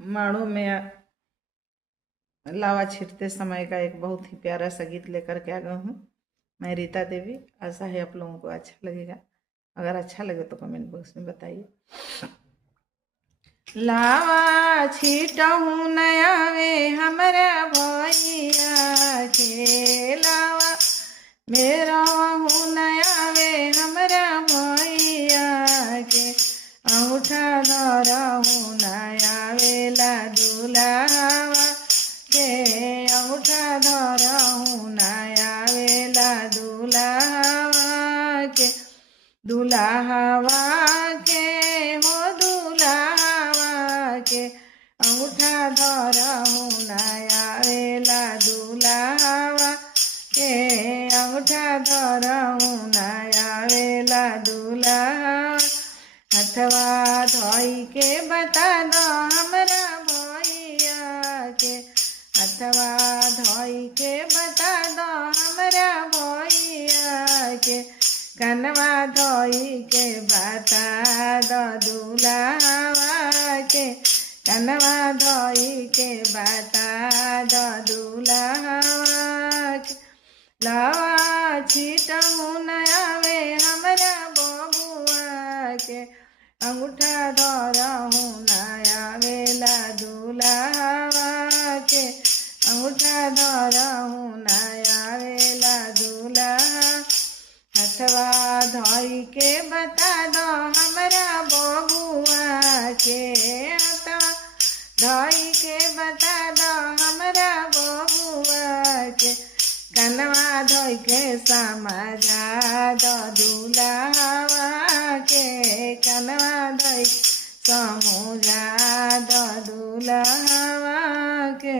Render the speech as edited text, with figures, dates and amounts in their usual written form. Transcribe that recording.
माड़ों में लावा छिड़ते समय का एक बहुत ही प्यारा सा गीत लेकर के आ गया हूँ। मैं रीता देवी। आशा है आप लोगों को अच्छा लगेगा। अगर अच्छा लगे तो कमेंट बॉक्स में बताइए। लावा छिटहूँ नयावे हमरा भैया के, लावा मेरा हूँ नयावे हमरा भैया के, अंगूठा धरहूँ नयावेला दुलावा के, अंगूठा धरहूँ नयावेला दुलावा के, दुलावा के हो दुलावा के, अंगूठा धरहूँ नयावेला दुलावा के, अंगूठा धरहूँ नयावेला दुलावा। हथवा धोई के बता दो हमरा भैया के, हथवा धोई के बता दो हमरा भैया के, कनवा धोई के बता दो दुलावा के, कनवा धोई के बता दो दुलावा के। लावा छिटहूँ नयावे हमरा बबुआ के, अंगूठा धरहूँ नयावेला दुलावा के, अंगूठा धरहूँ नयावेला दुलावा। हथवा धोई के बता दो हमरा बबुआ के, हथवा धोई के बता दो हमरा बबुआ के, कनवा धोई के समझा दो दुलावा के, कनवा धोई समझा दो दुलावा के।